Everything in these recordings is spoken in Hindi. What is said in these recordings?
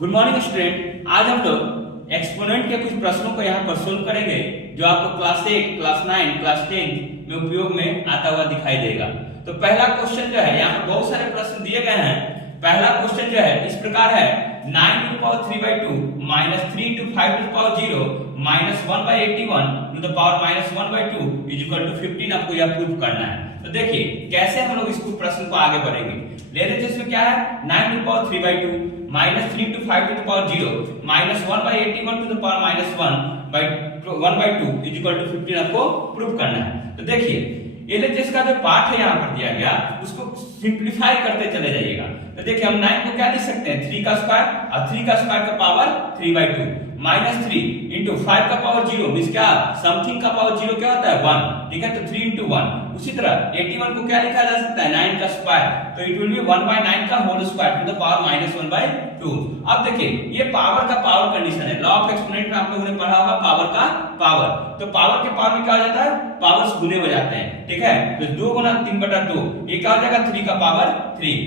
Good morning student. आज हम लोग एक्सपोनेंट के कुछ प्रश्नों को यहाँ पर सोल्व करेंगे जो आपको क्लास 8, क्लास 9, क्लास 10 में उपयोग में आता हुआ दिखाई देगा। तो पहला क्वेश्चन जो है, यहाँ पर बहुत सारे प्रश्न दिए गए हैं। पहला क्वेश्चन जो है इस प्रकार है, 9 to the power 3/2 minus 3 to 5 to the power 0 minus 1/81 to the power minus 1/2 is equal to 15। आपको यह प्रूफ करना है। तो देखिए कैसे हम लोग इस प्रश्न को आगे बढ़ेंगे। ले लेते इसमें क्या है, 9 to the power 3/2 minus 3 to 5 to the power 0 minus 1/81 to the power minus 1/2 is equal to 15 आपको प्रूफ करना है। तो देखिए एलएचएस का जो पार्ट है यहाँ पर दिया गया उसको सिंप्लीफाई करते चले जाइएगा। तो देखिए हम 9 को क्या लिख सकते हैं, 3 का स्क्वायर और 3 का स्क्वायर का पावर 3/2 माइनस 3 इंटू 5 का पावर 0 मींस क्या, समथिंग का पावर 0 क्या होता है 1, ठीक है। तो 3 इंटू 1। उसी तरह 81 को क्या लिखा जा सकता है, 9 का स्क्वायर, तो इट विल बी 1/9 का whole square to the power minus 1/2। अब देखिए ये पावर का पावर कंडीशन है। लॉ ऑफ एक्सपोनेंट में आप लोगों ने पढ़ा होगा पावर का पावर। तो पावर के पावर में क्या हो जाता है, पावर्स गुने हो जाते हैं, ठीक है। तो 2 गुना 3/2 ये क्या हो जाएगा, 3 का पावर 3,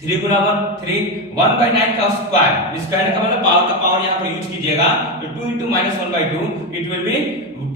3 गुना 1 3, 1/9 का स्क्वायर। इस कहने का मतलब पावर का पावर यहाँ पर यूज कीजिएगा। तो 2 into minus 1/2 it will be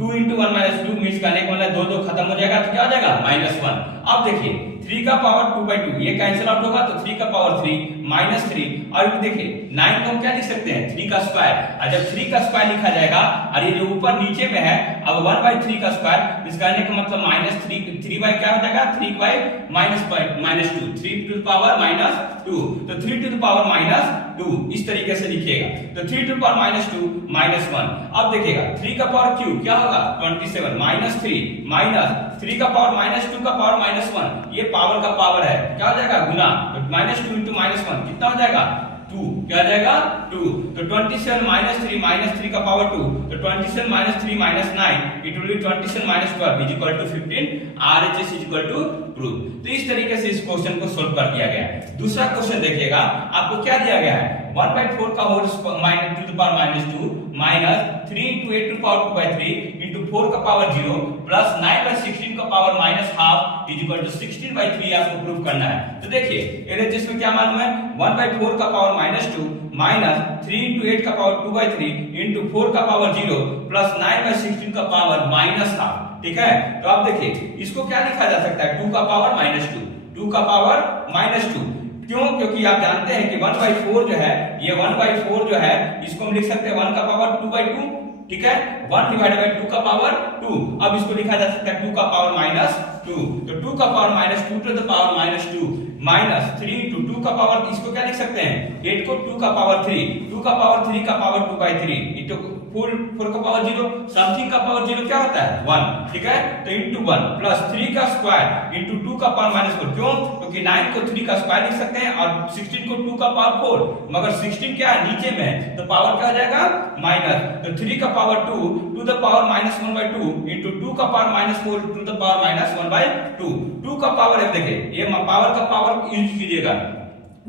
2 into 1 minus 2 means कहने का मतलब 2 खत्म हो जाएगा, तो क्या हो जाएगा -1। अब देखिए 3 का पावर 2/2 ये कैंसिल आउट होगा, तो 3 का पावर 3 माइनस 3। और देखिए 9 को हम क्या लिख सकते हैं, 3 का स्क्वायर। और जब 3 का स्क्वायर लिखा जाएगा और ये जो ऊपर नीचे में है अब 1/3 का स्क्वायर, इस कहने का मतलब -3 3 बाय क्या हो जाएगा, 3 बाय -2 3 टू द पावर -2। तो 3 टू द पावर -2 इस तरीके से लिखिएगा। तो 3 टू द पावर -2 -1। अब देखिएगा 3 का पावर क्यूब क्या होगा 27 -3 माइनस 3 का पावर -2 का पावर -1। ये पावर का पावर है, क्या हो जाएगा गुना। तो -2 इंटू -1 कितना हो जाएगा 2, क्या हो जाएगा 2। तो 27 -3 3 का पावर 2, तो 27 -3 -9 it will be 27 -12 is equal to 15। RHS is equal to proof. तो इस तरीके से इस क्वेश्चन को सोल्व कर दिया गया है। दूसरा क्वेश्चन देखिएगा, आपको क्या दिया गया है, 1/4 का whole minus 2 to the power -2 minus 3 into 8 to the power 2/3 into 4 का पावर 0 प्लस 9/16 का पावर -1/2 इज इक्वल टू 16/3 आपको प्रूफ करना है। तो देखिए एलएचएस में क्या मालूम है, 1/4 का पावर -2 माइनस 3 into 8 का पावर 2/3 into 4 का पावर 0 प्लस 9/16 का पावर -1/2, ठीक है। तो अब देखिए इसको क्या लिखा जा सकता है, 2 का पावर -2 2 का पावर -2। क्यों, क्योंकि आप जानते हैं कि 1/4 जो है, ये 1/4 जो है इसको हम लिख सकते हैं 1 का पावर 2/2, ठीक है। 1 डिवाइडेड बाय 2 का पावर 2। अब इसको लिखा जा सकता है 2 का पावर -2। तो 2 का power -2 to the power -2 minus 3 into 2 का पावर, इसको क्या लिख सकते हैं 8 को 2 का पावर 3, 2 का पावर 3 का पावर 2/3 इंटू 4 का पावर 0, समथिंग का पावर 0 क्या होता है 1, ठीक है। तो इंटू 1 प्लस 3 का स्क्वायर इंटू 2 का पावर -4। क्यों, क्योंकि 9 को 3 का स्क्वायर लिख सकते हैं और 16 को 2 का पावर 4, मगर 16 क्या है नीचे में है, तो पावर क्या हो जाएगा माइनस। तो 3 का power 2 to the power -1/2 into 2 का पावर -4 टू द पावर -1/2। 2 का पावर है, देखिए ये पावर का पावर यूज कीजिएगा।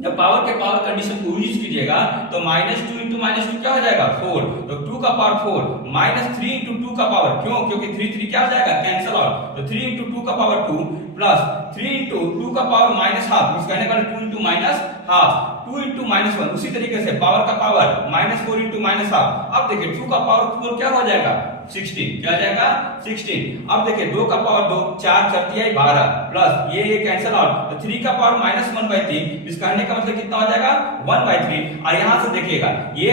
जब पावर के पावर कंडीशन को यूज कीजिएगा तो -2 इंटू -2 क्या हो जाएगा 4। तो 2 का पावर 4 -3 इंटू 2 का पावर, क्यों, क्योंकि 3 क्या हो जाएगा कैंसिल आउट। तो 3 इंटू 2 का पावर 2 प्लस 3 इंटू 2 का पावर -1/2, इस कहने का 2 इंटू -1/2 2 इंटू -1। उसी तरीके से पावर का पावर -4 इंटू -1/2। अब देखिए 2 का पावर 4 क्या हो जाएगा 16, क्या हो जाएगा 16। अब देखिए 2 का पावर 2 4 4 12 प्लस ये कैंसिल आउट, तो 3 का पावर -1/3, इस कहने का मतलब कितना हो जाएगा 1/3। और यहां से देखिएगा ये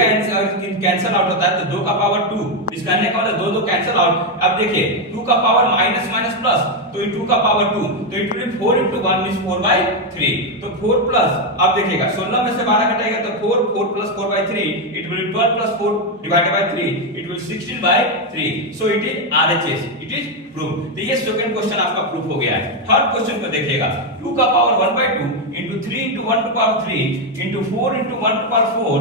कैंसिल आउट होता है, तो 2 का पावर 2, इस कहने का मतलब 2 कैंसिल आउट। अब देखिए 2 का पावर माइनस माइनस प्लस, तो 2 का पावर 2, तो it will B 4 into 1 means 4/3। तो 4 प्लस, अब देखिएगा 16 में से 12 घटाएगा तो 4 plus 4/3 it will B 12 plus 4 divided bye 3 it will 16/3। So it is RHS, it is proof. तो ये सेकंड क्वेश्चन आपका प्रूफ हो गया है। थर्ड क्वेश्चन को देखिएगा, 2 का power 1/2 into 3 into 1 to power 3 into 4 into 1 to power 4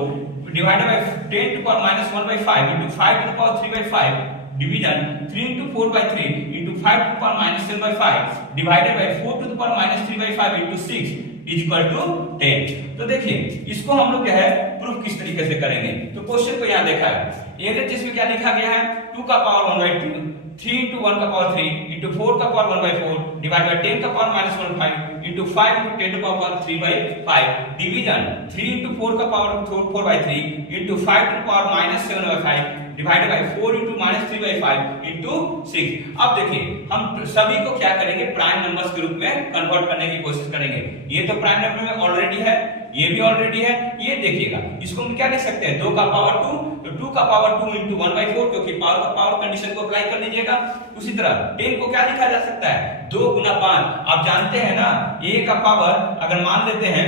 divided by 10 to power -1/5 into 5 to power 3/5 division 3 into 4/3 into 5 to the power -10/5 divided by 4 to the power -3/5 into 6 is equal to 10। तो देखिए इसको हम लोग क्या है प्रूफ किस तरीके से करेंगे। तो क्वेश्चन को यहाँ देखा है, एलएचएस में क्या लिखा गया है, 2 का पावर 1/2 3 into 1 का पावर 3 into 4 का पावर 1/4 डिवाइड बाय 10 का power -1/5 into 5 into 10 to power 3/5 division 3 into 4 का power 4/3 into 5 to power -7/5 divided by 4 into -3/5 into 6। अब देखिए हम सभी को क्या करेंगे, प्राइम नंबर्स के रूप में कन्वर्ट करने की कोशिश करेंगे। ये तो प्राइम नंबर में ऑलरेडी है, ये भी ऑलरेडी है। ये देखिएगा, इसको हम क्या लिख सकते हैं, 2 का पावर 2, तो 2 का पावर 2 इंटू 1/4, क्योंकि पावर का पावर कंडीशन को अप्लाई कर लीजिएगा। उसी तरह 10 को क्या लिखा जा सकता है, 2 गुना 5। आप जानते हैं ना, a का पावर अगर मान लेते हैं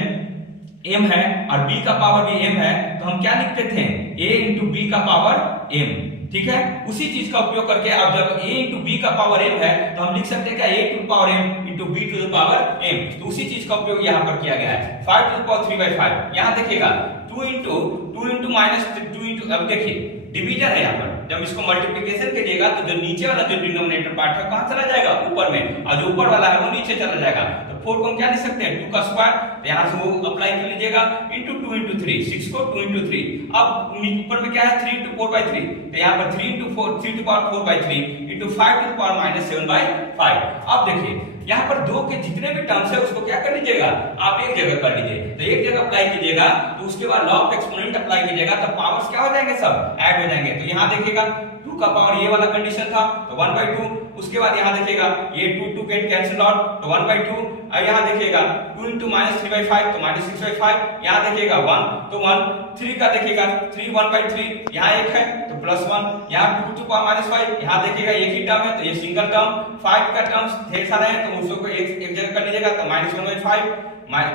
m है और b का पावर भी m है, तो हम क्या लिखते थे, a इंटू b का पावर m। ठीक है, उसी चीज का उपयोग करके अब जब a इंटू b का पावर m है, तो हम लिख सकते हैं क्या, a to power m into b to the power m। तो उसी चीज का उपयोग यहाँ पर किया गया है। 5 टू द पावर 3/5, यहाँ देखिएगा 2 इंटू -2 इंटू, अब देखिए डिवीजन है यहाँ पर, जब इसको मल्टीप्लिकेशन कीजिएगा तो जो नीचे वाला जो डिनोमिनेटर पार्ट है कहां चला जाएगा, ऊपर में, और जो ऊपर वाला है वो नीचे चला जाएगा। तो 4 को हम क्या लिख सकते हैं, 2 का स्क्वायर, तो यहाँ से वो अप्लाई कर लीजिएगा, इंटू 2 इंटू 3, 6 को 2 इंटू 3। अब ऊपर में क्या है, 3 इंटू 4/3, तो यहाँ पर 3 into 4, 3 to power 4/3 into 5 to power -7/5। अब देखिए यहाँ पर 2 के जितने भी टर्म्स है उसको क्या कर लीजिएगा, आप एक जगह कर लीजिए। तो एक जगह अप्लाई कीजिएगा, तो उसके बाद लॉ ऑफ एक्सपोनेंट अप्लाई कीजिएगा, तो पावर्स क्या हो जाएंगे, सब ऐड हो जाएंगे। तो यहाँ देखिएगा 2 का पावर ये वाला कंडीशन था, तो 1/2। उसके बाद यहाँ देखिएगा ये 2 गेट कैंसिल आउट, तो 1/2। और यहाँ देखिएगा 2 इंटू -3/5, तो -6/5। यहाँ देखिएगा 1, तो 1। 3 का देखिएगा 3 1/3, यहाँ 1 है तो +1। यहाँ 2 टू पावर -5, यहाँ देखिएगा एक ही टर्म है तो ये सिंगल टर्म। 5 का टर्म्स ढेर सारे हैं तो उसको एक जगह कर लीजिएगा, तो -1/5,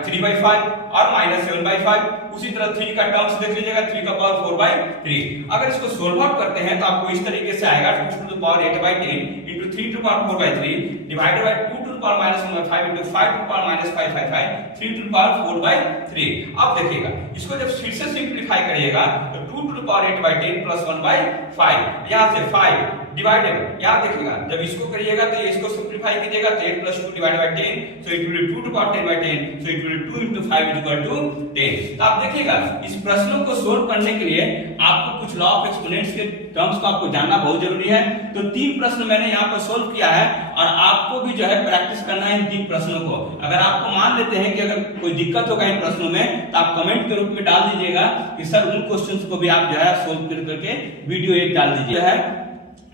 3/5 और -7/5। उसी तरह 3 का टर्म्स देख लीजिएगा, 3 का पावर 4/3। अगर इसको सोल्व आउट करते हैं तो आपको इस तरीके से आएगा, 2 to the power 8/10 into 3 to power 4/3 divided by 2 to the power -1/5 into 5 to power -5/5 3 to the power 4/3। अब देखिएगा इसको जब फिर से सिंपलीफाई करिएगा तो 2 टू द पावर 8/10 प्लस 1/5, यहाँ से 5 डिवाइडेड, यहाँ देखिएगा जब इसको करिएगा तो इसको सिंपलीफाई कीजिएगा, तो 8 + 2 divided by 10, so it will be 2 to power 10/10, so it will be 2 into 5 is equal to 10। तो आप देखिएगा इस प्रश्नों को सोल्व करने के लिए आपको कुछ लॉ ऑफ एक्सपोनेंट्स के टर्म्स को आपको जानना बहुत जरूरी है। तो 3 प्रश्न मैंने यहाँ पर सोल्व किया है और आपको भी जो है प्रैक्टिस करना है इन 3 प्रश्नों को। अगर आपको मान लेते हैं कि अगर कोई दिक्कत होगा इन प्रश्नों में तो आप कमेंट के रूप में डाल दीजिएगा कि सर उन क्वेश्चंस को भी आप जो है सोल्व करके वीडियो एक डाल दीजिए, है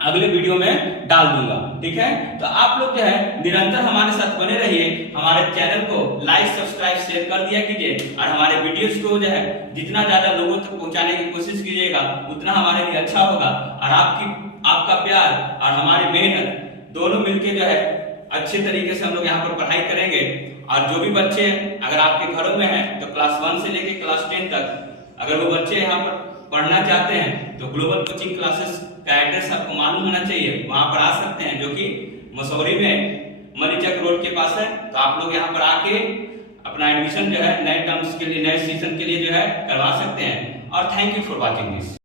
अगले वीडियो में डाल दूंगा। ठीक है, तो आप लोग जो है निरंतर हमारे साथ बने रहिए, हमारे चैनल को लाइक सब्सक्राइब शेयर कर दिया कीजिए और हमारे वीडियोस को जो है जितना ज्यादा लोगों तक पहुंचाने की कोशिश कीजिएगा उतना हमारे लिए अच्छा होगा। और आपका प्यार और हमारी मेहनत दोनों मिलकर जो है अच्छे तरीके से हम लोग यहाँ पर पढ़ाई करेंगे। और जो भी बच्चे अगर आपके घरों में हैं तो क्लास 1 से लेकर क्लास 10 तक अगर वो बच्चे यहाँ पर पढ़ना चाहते हैं तो ग्लोबल कोचिंग क्लासेस का एड्रेस आपको मालूम होना चाहिए, वहां पर आ सकते हैं, जो कि मसौरी में मनीचक रोड के पास है। तो आप लोग यहाँ पर आके अपना एडमिशन जो है नए टर्म्स के लिए, नए सीजन के लिए जो है करवा सकते हैं। और thank you for watching this.